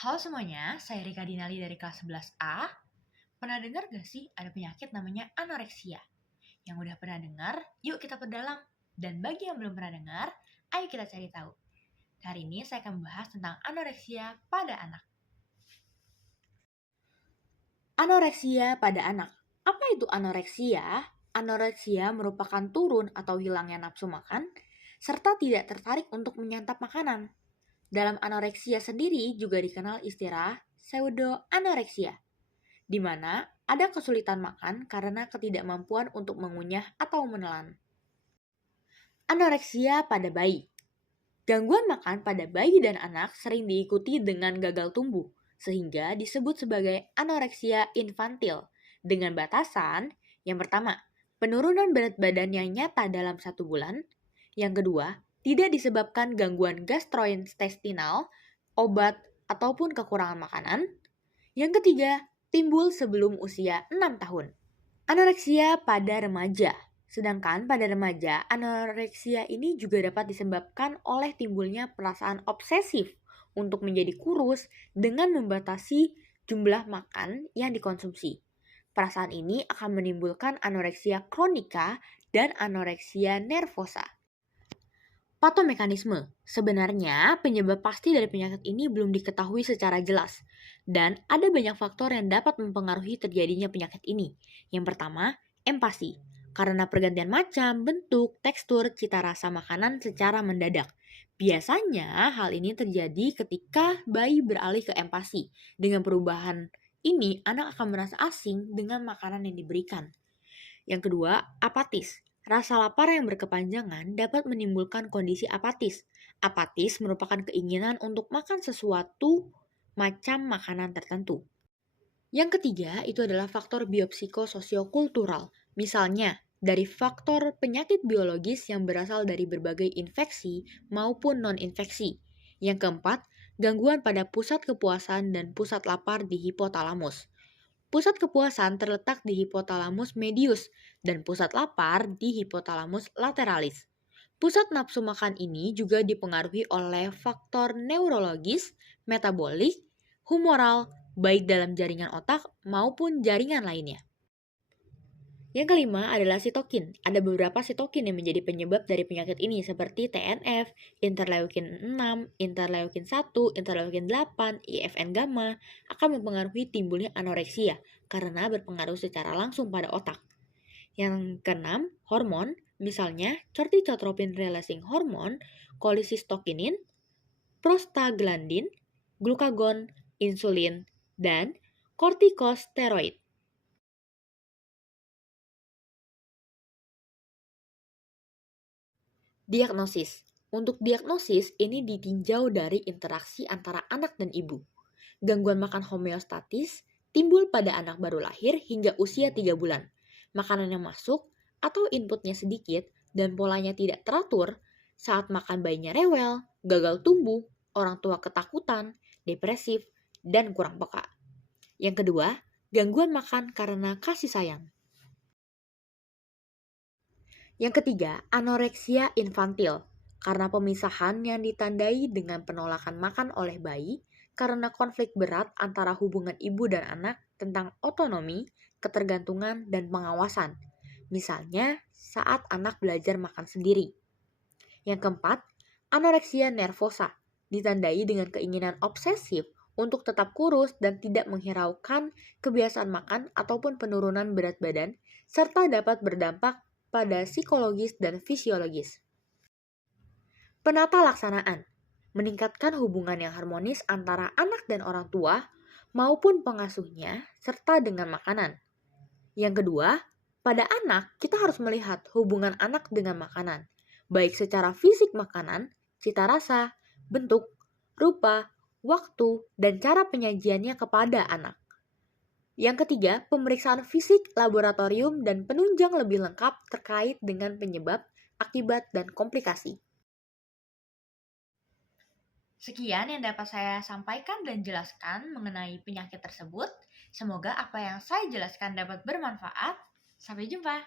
Halo semuanya, saya Rika Dinali dari kelas 11A. Pernah dengar gak sih ada penyakit namanya anoreksia? Yang udah pernah dengar, yuk kita perdalam. Dan bagi yang belum pernah dengar, ayo kita cari tahu. Hari ini saya akan membahas tentang anoreksia pada anak. Anoreksia pada anak. Apa itu anoreksia? Anoreksia merupakan turun atau hilangnya nafsu makan, serta tidak tertarik untuk menyantap makanan. Dalam anoreksia sendiri juga dikenal istilah pseudoanoreksia, di mana ada kesulitan makan karena ketidakmampuan untuk mengunyah atau menelan. Anoreksia pada bayi. Gangguan makan pada bayi dan anak sering diikuti dengan gagal tumbuh, sehingga disebut sebagai anoreksia infantil, dengan batasan yang pertama, penurunan berat badan yang nyata dalam 1 bulan, yang kedua, tidak disebabkan gangguan gastrointestinal, obat, ataupun kekurangan makanan, yang ketiga, timbul sebelum usia 6 tahun. Anoreksia pada remaja. Sedangkan pada remaja, anoreksia ini juga dapat disebabkan oleh timbulnya perasaan obsesif untuk menjadi kurus dengan membatasi jumlah makan yang dikonsumsi. Perasaan ini akan menimbulkan anoreksia kronika dan anoreksia nervosa. Patomekanisme. Sebenarnya penyebab pasti dari penyakit ini belum diketahui secara jelas, dan ada banyak faktor yang dapat mempengaruhi terjadinya penyakit ini. Yang pertama, empasi. Karena pergantian macam, bentuk, tekstur, cita rasa makanan secara mendadak. Biasanya hal ini terjadi ketika bayi beralih ke empasi. Dengan perubahan ini, anak akan merasa asing dengan makanan yang diberikan. Yang kedua, apatis. Rasa lapar yang berkepanjangan dapat menimbulkan kondisi apatis. Apatis merupakan keinginan untuk makan sesuatu macam makanan tertentu. Yang ketiga, itu adalah faktor biopsikososiokultural. Misalnya, dari faktor penyakit biologis yang berasal dari berbagai infeksi maupun non-infeksi. Yang keempat, gangguan pada pusat kepuasan dan pusat lapar di hipotalamus. Pusat kepuasan terletak di hipotalamus medius dan pusat lapar di hipotalamus lateralis. Pusat nafsu makan ini juga dipengaruhi oleh faktor neurologis, metabolik, humoral, baik dalam jaringan otak maupun jaringan lainnya. Yang kelima adalah sitokin. Ada beberapa sitokin yang menjadi penyebab dari penyakit ini seperti TNF, interleukin 6, interleukin 1, interleukin 8, IFN gamma akan mempengaruhi timbulnya anoreksia karena berpengaruh secara langsung pada otak. Yang keenam, hormon, misalnya corticotropin releasing hormone, cholecystokinin, prostaglandin, glukagon, insulin, dan kortikosteroid. Diagnosis. Untuk diagnosis, ini ditinjau dari interaksi antara anak dan ibu. Gangguan makan homeostatis timbul pada anak baru lahir hingga usia 3 bulan. Makanan yang masuk atau inputnya sedikit dan polanya tidak teratur saat makan bayinya rewel, gagal tumbuh, orang tua ketakutan, depresif, dan kurang peka. Yang kedua, gangguan makan karena kasih sayang. Yang ketiga, anoreksia infantil, karena pemisahan yang ditandai dengan penolakan makan oleh bayi karena konflik berat antara hubungan ibu dan anak tentang otonomi, ketergantungan, dan pengawasan. Misalnya, saat anak belajar makan sendiri. Yang keempat, anoreksia nervosa, ditandai dengan keinginan obsesif untuk tetap kurus dan tidak menghiraukan kebiasaan makan ataupun penurunan berat badan, serta dapat berdampak pada psikologis dan fisiologis. Penata laksanaan meningkatkan hubungan yang harmonis antara anak dan orang tua maupun pengasuhnya serta dengan makanan. Yang kedua, pada anak kita harus melihat hubungan anak dengan makanan, baik secara fisik makanan, cita rasa, bentuk, rupa, waktu, dan cara penyajiannya kepada anak. Yang ketiga, pemeriksaan fisik, laboratorium, dan penunjang lebih lengkap terkait dengan penyebab, akibat, dan komplikasi. Sekian yang dapat saya sampaikan dan jelaskan mengenai penyakit tersebut. Semoga apa yang saya jelaskan dapat bermanfaat. Sampai jumpa.